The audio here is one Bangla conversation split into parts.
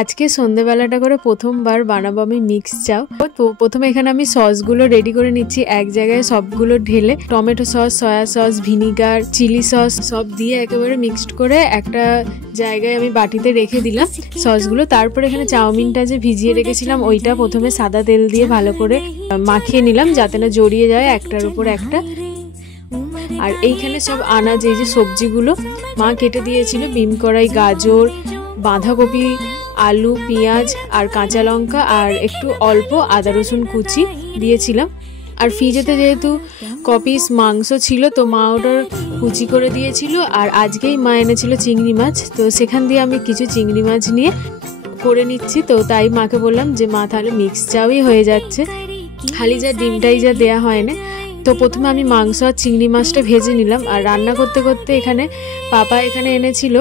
আজকে সন্ধ্যাবেলাটা করে প্রথমবার বানাবো আমি মিক্স চাউ। তো প্রথমে এখানে আমি সসগুলো রেডি করে নিচ্ছি, এক জায়গায় সবগুলো ঢেলে tomato sauce, soya sauce, vinegar, chilli sauce সব দিয়ে একেবারে মিক্সড করে একটা জায়গায় আমি বাটিতে রেখে দিলাম সসগুলো। তারপর এখানে চাউমিনটা যে ভিজিয়ে রেখেছিলাম ওইটা প্রথমে সাদা তেল দিয়ে ভালো করে মাখিয়ে নিলাম যাতে না জড়িয়ে যায় একটার উপর একটা। আর এইখানে সব আনাজ, এই যে সবজিগুলো মা কেটে দিয়েছিল, বিন কড়াই, গাজর, বাঁধাকপি, আলু, পেঁয়াজ আর কাঁচা লঙ্কা আর একটু অল্প আদা রসুন কুচি দিয়েছিলাম। আর ফ্রিজেতে যেহেতু কপিস মাংস ছিল তো মা ওটার কুচি করে দিয়েছিল। আর আজকেই মা এনেছিল চিংড়ি মাছ, তো সেখান দিয়ে আমি কিছু চিংড়ি মাছ নিয়ে করে নিচ্ছি। তো তাই মাকে বললাম যে মা তাহলে মিক্স চাউই হয়ে যাচ্ছে, খালি যা ডিমটাই যা দেয়া হয় না। তো প্রথমে আমি মাংস আর চিংড়ি মাছটা ভেজে নিলাম। আর রান্না করতে করতে এখানে পাপা এনেছিল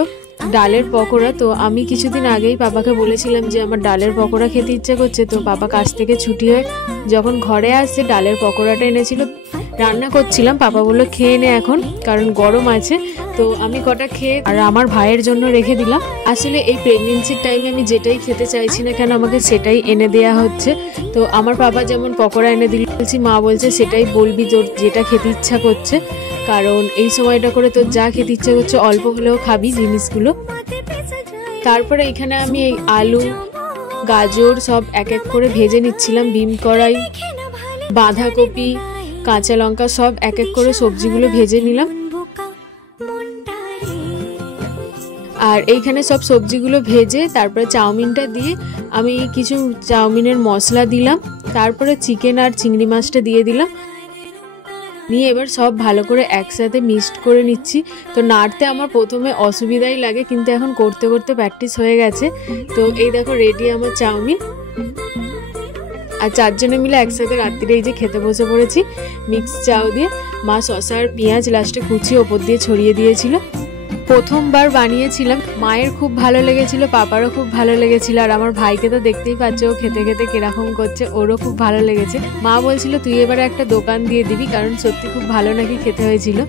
ডালের পকোড়া। তো আমি কিছুদিন আগেই পাপাকে বলেছিলাম যে আমার ডালের পকোড়া খেতে ইচ্ছে করছে। তো পাপা কাজ থেকে ছুটি হয়ে যখন ঘরে আসছে ডালের পকোড়াটা এনেছিল, রান্না করছিলাম, পাপা বললো খেয়ে নে এখন কারণ গরম আছে। তো আমি কটা খেয়ে আর আমার ভাইয়ের জন্য রেখে দিলাম। আসলে এই প্রেগনেন্সির টাইমে আমি যেটাই খেতে চাইছি না কেন আমাকে সেটাই এনে দেয়া হচ্ছে। তো আমার পাপা যেমন পকোড়া এনে দিল, বলছি মা বলছে সেটাই বলবি তোর যেটা খেতে ইচ্ছা করছে, কারণ এই সময়টা করে তোর যা খেতে ইচ্ছা করছে অল্প হলেও খাবি জিনিসগুলো। তারপরে এখানে আমি এই আলু, গাজর সব এক এক করে ভেজে নিচ্ছিলাম, বিন কড়াই, বাঁধাকপি, কাঁচা লঙ্কা সব এক এক করে সবজিগুলো ভেজে নিলাম। আর এইখানে সব সবজিগুলো ভেজে তারপরে চাউমিনটা দিয়ে আমি কিছু চাউমিনের মশলা দিলাম, তারপরে চিকেন আর চিংড়ি মাছটা দিয়ে দিলাম, নিয়ে এবার সব ভালো করে একসাথে মিক্সড করে নিচ্ছি। তো নাড়তে আমার প্রথমে অসুবিধাই লাগে, কিন্তু এখন করতে করতে প্র্যাকটিস হয়ে গেছে। তো এই দেখো রেডি আমার চাউমিন। আর চারজনে মিলে একসাথে রাত্রিরে এই যে খেতে বসে পড়েছি মিক্স চাউ দিয়ে। মা শসা আর পেঁয়াজ লাস্টে কুচি ওপর দিয়ে ছড়িয়ে দিয়েছিল। প্রথমবার বানিয়েছিলাম, মায়ের খুব ভালো লেগেছিল, পাপারও খুব ভালো লেগেছিল। আর আমার ভাইকে তো দেখতেই পাচ্ছ ও খেতে খেতে কিরকম করছে, ওরও খুব ভালো লেগেছে। মা বলছিল তুই এবারে একটা দোকান দিয়ে দিবি, কারণ সত্যি খুব ভালো নাকি খেতে হয়েছিল।